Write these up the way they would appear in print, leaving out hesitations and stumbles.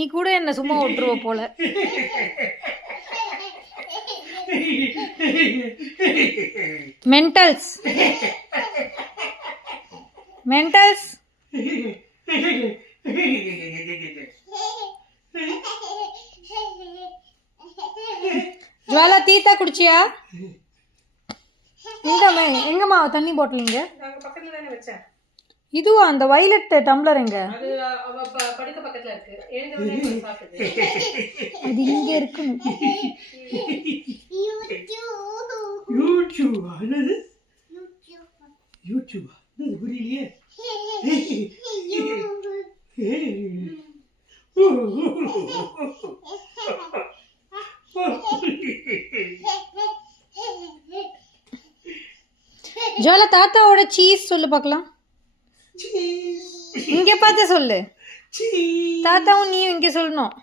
நீ கூட என்ன சும்மா விட்டுருவ போல. Mentals mentals. ஜுவாலா தீத்தா குடிச்சியா? எங்கம்மா தண்ணி பாட்டில் இங்க பக்கத்துல தானே வச்சேன். இதுவா அந்த வயலட் டம்ளர் எங்க? அது அவ படுக்க பக்கத்துல இருக்கு. எழுந்தவனே சாப்பிடுது. அது இங்க இருக்கு. யூடியூப் என்னது? யூடியூப் என்னது புரியலையே. ஜோலா தாத்தாவோட சீஸ் சொல்லு பார்க்கலாம். இங்க பார்த்து சொல்லு. தாத்தாவும் நீயும் இங்க சொல்லணும்.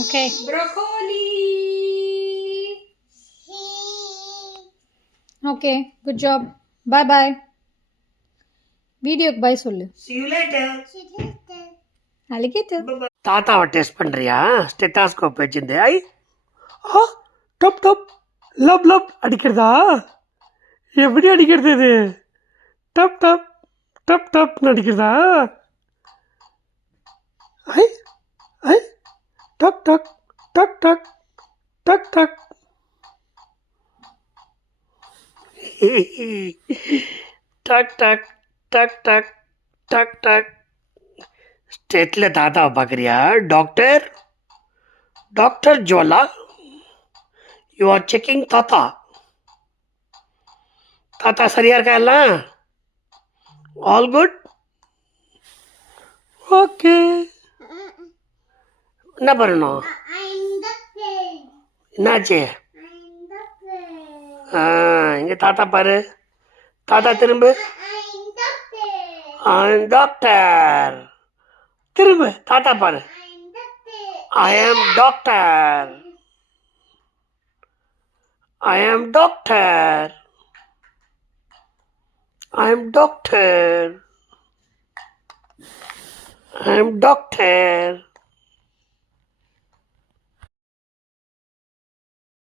Okay. Broccoli. Okay, good job. Bye bye. வீடியோக்கு பை சொல்லு. See you later. நாளைக்கு தாத்தாவை டெஸ்ட் பண்ணுறியா? ஸ்டெத்தாஸ்கோப் வச்சிருந்து ஐ ஆ டப் டப் லப் லப் அடிக்கிறதா? எப்படி அடிக்கிறது இது? டப் டப் டப் டப்னு அடிக்கிறதா? ஐ ஐ டக் டக் டக் டக் டக் டக். டக் டக் டக் டக் டக் டக். ஸ்டேட்டில் தாத்தாவை பார்க்குறியா? Doctor doctor Jwala, you are checking தாத்தா. தாத்தா சரியா இருக்கா எல்லாம்? All good. ஓகே. என்ன பண்ணணும்? என்னாச்சு? இங்கே தாத்தா பாரு. தாத்தா திரும்ப. டாக்டர் திரும்ப. தாத்தா பாரு. ஐ ஆம் டாக்டர். ஐ ஆம் டாக்டர். ஐ ஆம் டாக்டர். ஐ ஆம் டாக்டர்.